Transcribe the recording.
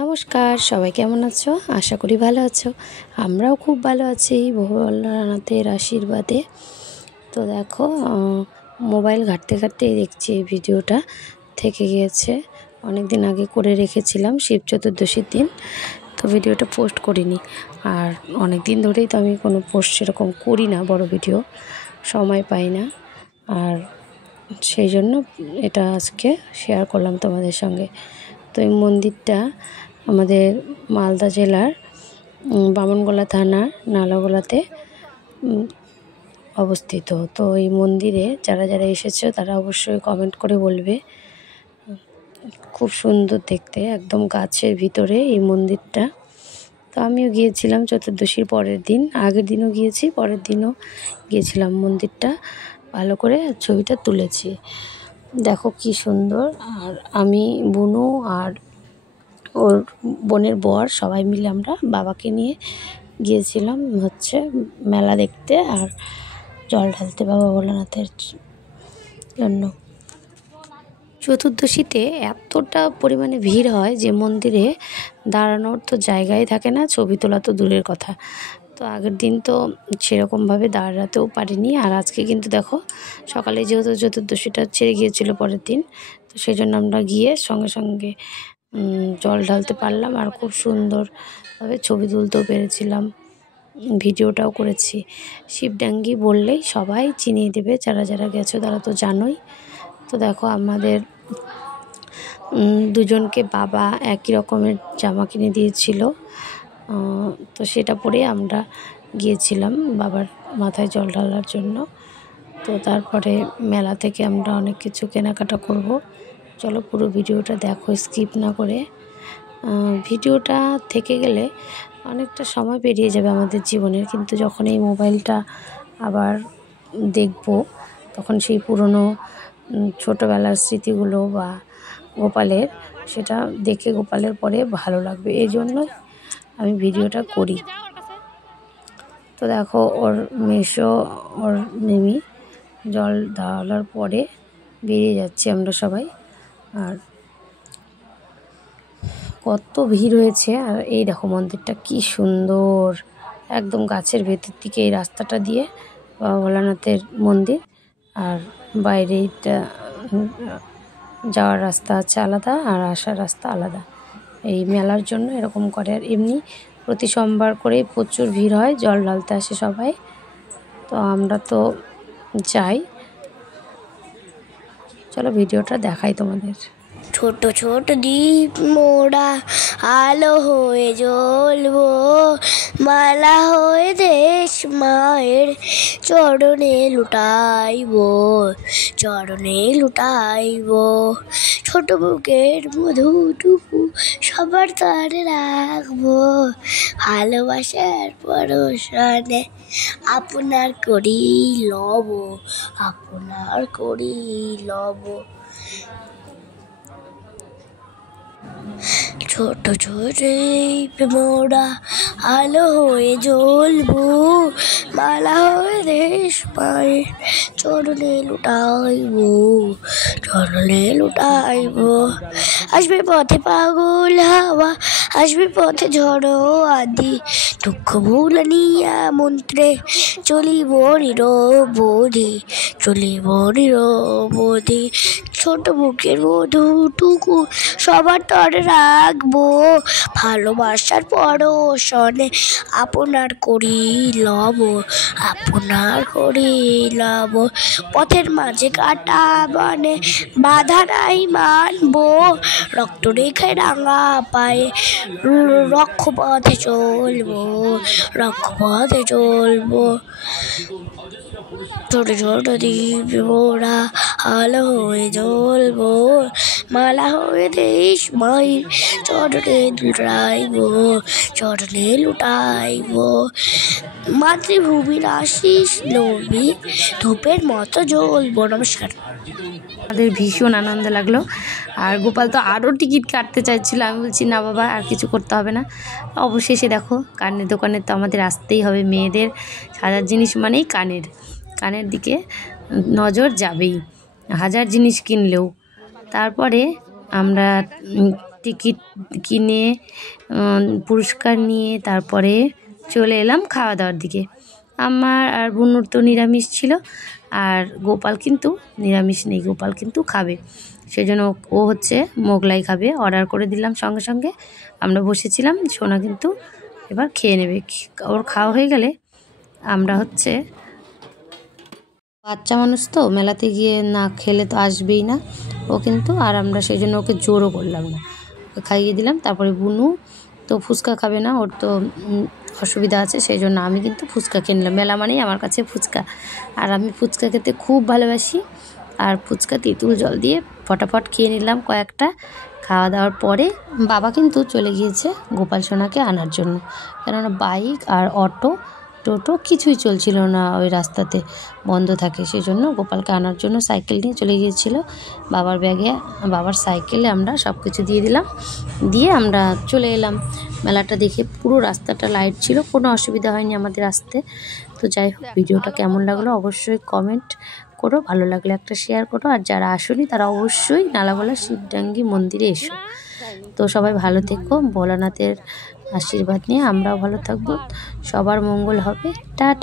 নমস্কার, সবাই কেমন আছো? আশা করি ভালো আছো। আমরাও খুব ভালো আছি ভগবানের আশীর্বাদে। তো দেখো, মোবাইল ঘাঁটতে ঘাঁটতেই দেখছি এই ভিডিওটা থেকে গিয়েছে। অনেক দিন আগে করে রেখেছিলাম শিব চতুর্দশীর দিন, তো ভিডিওটা পোস্ট করিনি। আর অনেক দিন ধরেই তো আমি কোনো পোস্ট সেরকম করি না, বড় ভিডিও সময় পাই না। আর সেই জন্য এটা আজকে শেয়ার করলাম তোমাদের সঙ্গে। তো এই মন্দিরটা আমাদের মালদা জেলার বামনগোলা থানার নালাগোলাতে অবস্থিত। তো এই মন্দিরে যারা যারা এসেছো তারা অবশ্যই কমেন্ট করে বলবে। খুব সুন্দর দেখতে, একদম গাছের ভিতরে এই মন্দিরটা। তো আমিও গিয়েছিলাম চতুর্দশীর পরের দিন, আগের দিনও গিয়েছি, পরের দিনও গিয়েছিলাম। মন্দিরটা ভালো করে ছবিটা তুলেছি, দেখো কি সুন্দর। আর আমি, বুনু আর ওর বোনের বর সবাই মিলে আমরা বাবাকে নিয়ে গিয়েছিলাম মেলা দেখতে আর জল ঢালতে বাবা ভোলানাথের জন্য। চতুর্দশীতে এতটা পরিমাণে ভিড় হয় যে মন্দিরে দাঁড়ানোর তো জায়গায় থাকে না, ছবি তোলা তো দূরের কথা। তো আগের দিন তো সেরকমভাবে দাঁড়াতেও পারিনি। আর আজকে কিন্তু দেখো, সকালে যেহেতু চতুর্দশীটা ছেড়ে গিয়েছিল পরের দিন, তো সেই জন্য আমরা গিয়ে সঙ্গে সঙ্গে জল ঢালতে পারলাম। আর খুব সুন্দরভাবে ছবি তুলতেও পেরেছিলাম, ভিডিওটাও করেছি। শিবডাঙ্গি বললেই সবাই চিনিয়ে দেবে, যারা যারা গেছো তারা তো জানোই। তো দেখো, আমাদের দুজনকে বাবা একই রকমের জামা কিনে দিয়েছিল, তো সেটা পরে আমরা গিয়েছিলাম বাবার মাথায় জল ঢালার জন্য। তো তারপরে মেলা থেকে আমরা অনেক কিছু কেনাকাটা করব। চলো পুরো ভিডিওটা দেখো, স্কিপ না করে। ভিডিওটা থেকে গেলে অনেকটা সময় পেরিয়ে যাবে আমাদের জীবনের, কিন্তু যখন এই মোবাইলটা আবার দেখব তখন সেই পুরনো ছোটোবেলার স্মৃতিগুলো বা গোপালের, সেটা দেখে গোপালের পরে ভালো লাগবে, এই জন্যই আমি ভিডিওটা করি। তো দেখো, ওর মেসো ওর মিমি জল ঢালার পরে বেরিয়ে যাচ্ছি আমরা সবাই। আর কত ভিড় হয়েছে। আর এই দেখো মন্দিরটা কি সুন্দর, একদম গাছের ভেতর দিকে এই রাস্তাটা দিয়ে বাবা ভোলানাথের মন্দির। আর বাইরে যাওয়ার রাস্তা আছে আলাদা আর আসার রাস্তা আলাদা। এই মেলার জন্য এরকম করে। আর এমনি প্রতি সোমবার করে প্রচুর ভিড় হয়, জল ঢালতে আসে সবাই। তো আমরা তো যাই। চলো ভিডিওটা দেখাই তোমাদের। ছোট ছোট দ্বীপ মোরা আলো হয়ে জ্বলবো, মালা হয়ে দেশ মায়ের চরণে লুটাইবো, চরণে লুটাইবো। ছোট বুকের মধুটুকু সবার তারে রাখবো, ভালোবাসার পরশনে আপনার করি লব, আপনার করি লব। ছোট ছোট মোরা আলো হয়ে জ্বলবো, মালা হয়ে দেশ মায়ের চরণে লুটাইবো, চরণে লুটাইবো। আসবে পথে পাগল হাওয়া, আসবে পথে ঝড়ো আদি, দুঃখ ভুলানিয়া মন্ত্রে চলিব নিরবধি, চলিব নিরবধি। ছোট বুকের মধুটুকু সবার তরে রাখবো, ভালোবাসার পরশনে আপনার করি লব, আপনার করি লব। পথের মাঝে কাটা বনে বাধা নাই মানবো, রক্ত রেখায় রাঙা পায়ে রক্ষ পথে চলবো, রক্ষ পথে চলবো। ছোট ছোট দ্বীপ মোরা আলো হয়ে জ্বলবো, মালা হয়ে দেশ মায়ের চরণে লুটাইবো, চরণে লুটাইবো। মাতৃভূমির আশিস নবী ধূপের মতো জ্বলবো। নমস্কার। আমাদের ভীষণ আনন্দ লাগলো। আর গোপাল তো আরও টিকিট কাটতে চাইছিল, আমি বলছি না বাবা, আর কিছু করতে হবে না। অবশেষে দেখো, কানের দোকানে তো আমাদের আসতেই হবে, মেয়েদের সাজার জিনিস মানেই কানের দিকে নজর যাবেই, হাজার জিনিস কিনলেও। তারপরে আমরা টিকিট কিনে পুরস্কার নিয়ে তারপরে চলে এলাম খাওয়া দাওয়ার দিকে। আমার আর বুনুর তো নিরামিষ ছিল, আর গোপাল কিন্তু নিরামিষ নেই, গোপাল কিন্তু খাবে, সেজন্য ও হচ্ছে মোগলাই খাবে। অর্ডার করে দিলাম সঙ্গে সঙ্গে, আমরা বসেছিলাম, সোনা কিন্তু এবার খেয়ে নেবে। ওর খাওয়া হয়ে গেলে আমরা হচ্ছে, বাচ্চা মানুষ তো মেলাতে গিয়ে না খেলে তো আসবেই না ও কিন্তু, আর আমরা সেই জন্য ওকে জোরও করলাম না, ওকে খাইয়ে দিলাম। তারপরে বুনু তো ফুচকা খাবে না, ওর তো অসুবিধা আছে, সেই জন্য আমি কিন্তু ফুচকা কিনে নিলাম। মেলা মানেই আমার কাছে ফুচকা, আর আমি ফুচকা খেতে খুব ভালোবাসি। আর ফুচকা তেঁতুল জল দিয়ে ফটাফট খেয়ে নিলাম কয়েকটা। খাওয়া দাওয়ার পরে বাবা কিন্তু চলে গিয়েছে গোপাল সোনাকে আনার জন্য, কেননা বাইক আর অটো টোটো কিছুই চলছিল না ওই রাস্তাতে, বন্ধ থাকে, সেই জন্য গোপালকে আনার জন্য সাইকেল নিয়ে চলে গিয়েছিল। বাবার ব্যাগে বাবার সাইকেলে আমরা সব কিছু দিয়ে দিলাম, দিয়ে আমরা চলে এলাম। মেলাটা দেখে পুরো রাস্তাটা লাইট ছিল, কোনো অসুবিধা হয়নি আমাদের আসতে। তো যাই হোক, ভিডিওটা কেমন লাগলো অবশ্যই কমেন্ট করো, ভালো লাগলে একটা শেয়ার করো, আর যারা আসোনি তারা অবশ্যই নালাগোলা শিবডাঙ্গি মন্দিরে এসো। তো সবাই ভালো থেকো, ভোলানাথের আশীর্বাদ নিয়ে আমরাও ভালো থাকবো, সবার মঙ্গল হবে। টাটা।